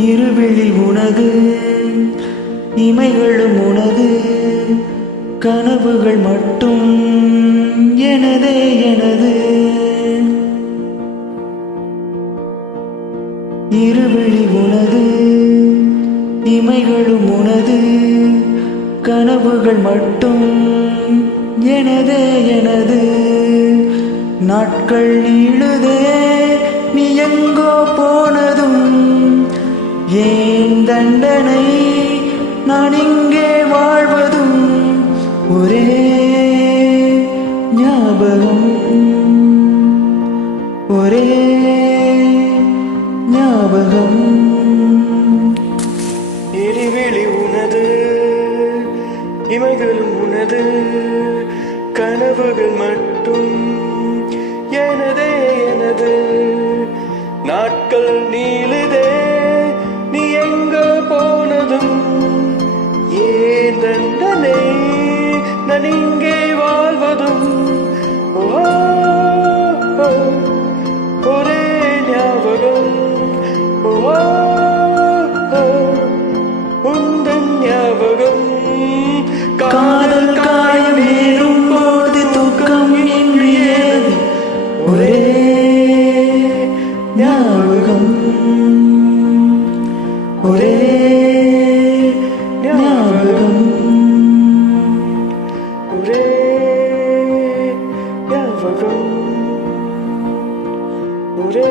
இருவிழி உனது, இமைகளும் உனது, கனவுகள் மட்டும் எனதே எனது. இருவிழி உனது, இமைகளும் உனது, கனவுகள் மட்டும் எனதே எனது. நாட்கள் நீளுதே நீ எங்கோ போனதும், ஏன் தண்டனை நான் இங்கே வாழ்வதும். ஒரே ஞாபகம், ஒரே ஞாபகம். இருவிழி உனது, இமைகளும் உனது, கனவுகள் மட்டும் எனதே எனது. நாட்கள் நீளுதே நீ எங்க போனதும், ஏன் தண்டனை நான் இங்கே வாழ்வதும். ஒரே ஞாபகம், உந்தன் ஞாபகம். காதல் காயம் ஏறும் போது தூக்கம் இன்றியது. ஒரே ஞாபகம், ஒரே ஞாபகம், ஒரே ஞாபகம், ஒரே